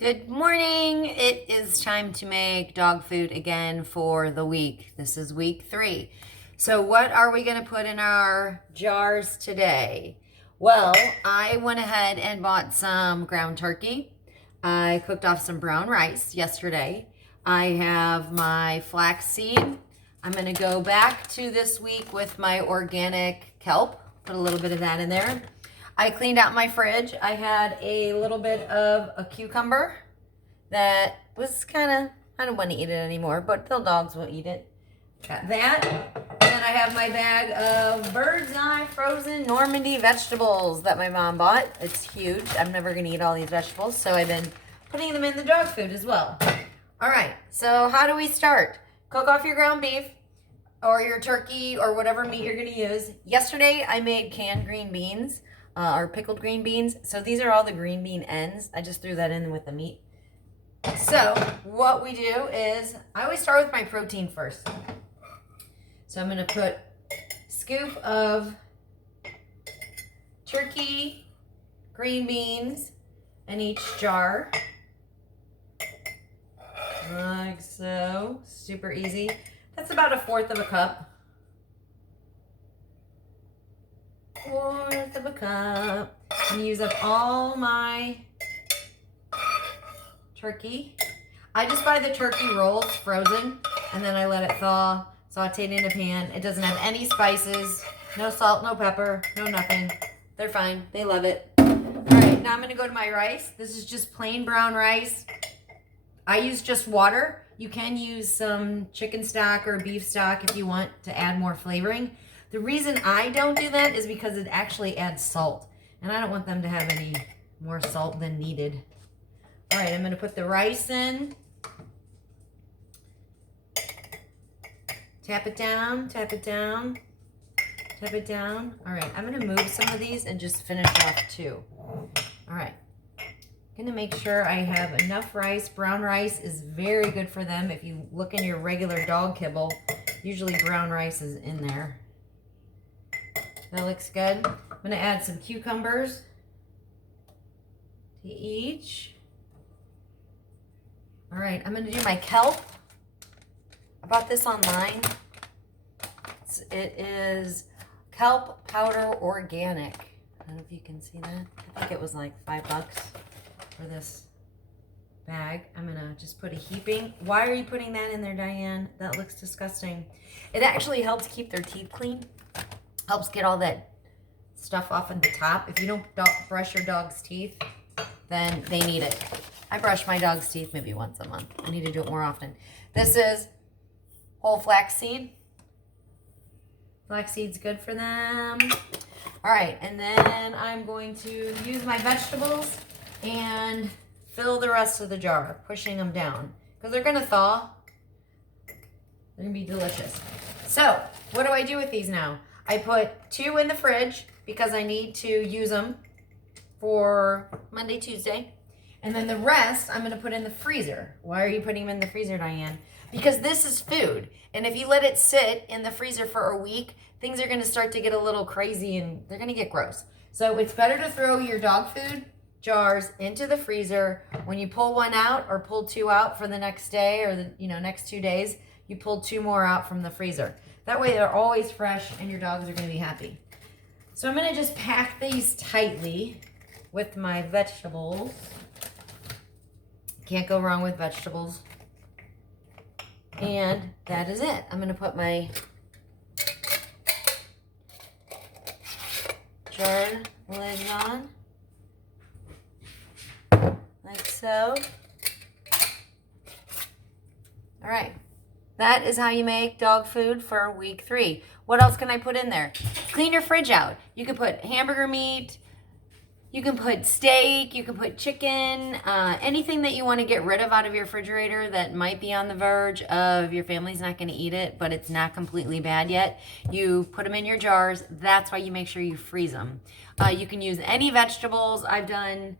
Good morning. It is time to make dog food again for the week. This is week 3. So what are we going to put in our jars today? Well, I went ahead and bought some ground turkey. I cooked off some brown rice yesterday. I have my flaxseed. I'm going to go back to this week with my organic kelp. Put a little bit of that in there. I cleaned out my fridge. I had a little bit of a cucumber that was kind of, I don't want to eat it anymore, but the dogs will eat it. Got that. And then I have my bag of Bird's Eye frozen Normandy vegetables that my mom bought. It's huge. I'm never going to eat all these vegetables, so I've been putting them in the dog food as well. All right, so how do we start? Cook off your ground beef or your turkey or whatever meat you're going to use. Yesterday, I made canned green beans. Or pickled green beans. So these are all the green bean ends. I just threw that in with the meat. So what we do is, I always start with my protein first. So I'm going to put a scoop of turkey, green beans in each jar. Like so. Super easy. That's about 1/4 of a cup. 1/4 of a cup. I'm going to use up all my turkey. I just buy the turkey rolls frozen and then I let it thaw, sauteed in a pan. It doesn't have any spices, no salt, no pepper, no nothing. They're fine. They love it. All right, now I'm going to go to my rice. This is just plain brown rice. I use just water. You can use some chicken stock or beef stock if you want to add more flavoring. The reason I don't do that is because it actually adds salt. And I don't want them to have any more salt than needed. All right, I'm going to put the rice in. Tap it down, tap it down, tap it down. All right, I'm going to move some of these and just finish off 2. All right. I'm going to make sure I have enough rice. Brown rice is very good for them. If you look in your regular dog kibble, usually brown rice is in there. That looks good. I'm going to add some cucumbers to each. All right, I'm going to do my kelp. I bought this online. It is kelp powder organic. I don't know if you can see that. I think it was like $5 for this bag. I'm going to just put a heaping. Why are you putting that in there, Diane? That looks disgusting. It actually helps keep their teeth clean. Helps get all that stuff off at the top. If you don't brush your dog's teeth, then they need it. I brush my dog's teeth maybe once a month. I need to do it more often. This is whole flaxseed. Flaxseed's good for them. All right, and then I'm going to use my vegetables and fill the rest of the jar, pushing them down because they're gonna thaw. They're gonna be delicious. So, what do I do with these now? I put 2 in the fridge because I need to use them for Monday, Tuesday. And then the rest I'm going to put in the freezer. Why are you putting them in the freezer, Diane? Because this is food. And if you let it sit in the freezer for a week, things are going to start to get a little crazy and they're going to get gross. So it's better to throw your dog food jars into the freezer. When you pull one out or pull 2 out for the next day or the next 2 days, you pull 2 more out from the freezer. That way they're always fresh and your dogs are going to be happy. So I'm going to just pack these tightly with my vegetables. Can't go wrong with vegetables. And that is it. I'm going to put my jar lid on. Like so. All right. That is how you make dog food for week 3. What else can I put in there? Clean your fridge out. You can put hamburger meat. You can put steak. You can put chicken. Anything that you want to get rid of out of your refrigerator that might be on the verge of your family's not going to eat it, but it's not completely bad yet. You put them in your jars. That's why you make sure you freeze them. You can use any vegetables. I've done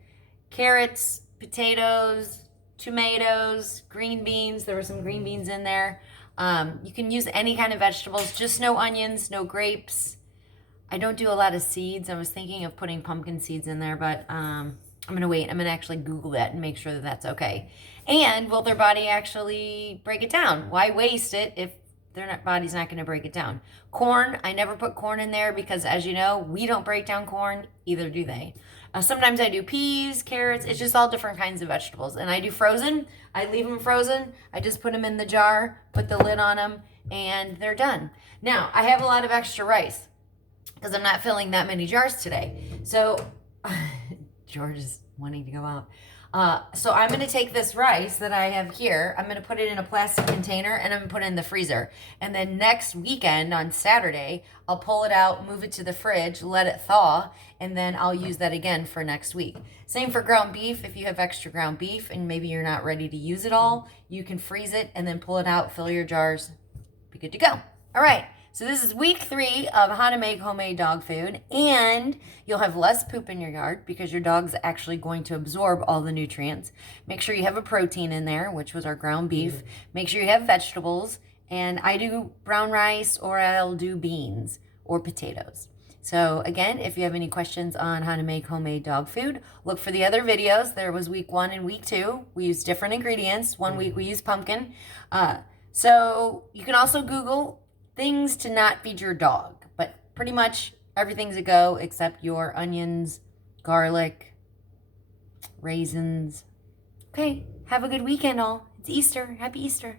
carrots, potatoes, tomatoes, green beans. There were some green beans in there. You can use any kind of vegetables, just no onions, no grapes. I don't do a lot of seeds. I was thinking of putting pumpkin seeds in there, but I'm going to wait. I'm going to actually Google that and make sure that that's okay. And will their body actually break it down? Why waste it if their body's not going to break it down? Corn, I never put corn in there because, as you know, we don't break down corn, either do they. Sometimes I do peas, carrots. It's just all different kinds of vegetables. And I do frozen. I leave them frozen. I just put them in the jar, put the lid on them, and they're done. Now, I have a lot of extra rice because I'm not filling that many jars today. So, George is wanting to go out. So I'm going to take this rice that I have here. I'm going to put it in a plastic container and I'm going to put it in the freezer. And then next weekend on Saturday, I'll pull it out, move it to the fridge, let it thaw, and then I'll use that again for next week. Same for ground beef. If you have extra ground beef and maybe you're not ready to use it all, you can freeze it and then pull it out, fill your jars, be good to go. All right. So this is week 3 of how to make homemade dog food, and you'll have less poop in your yard because your dog's actually going to absorb all the nutrients. Make sure you have a protein in there, which was our ground beef. Make sure you have vegetables, and I do brown rice or I'll do beans or potatoes. So again, if you have any questions on how to make homemade dog food, look for the other videos. There was week 1 and week 2. We used different ingredients. One week we used pumpkin. So you can also Google things to not feed your dog, but pretty much everything's a go except your onions, garlic, raisins. Okay, have a good weekend all. It's Easter. Happy Easter.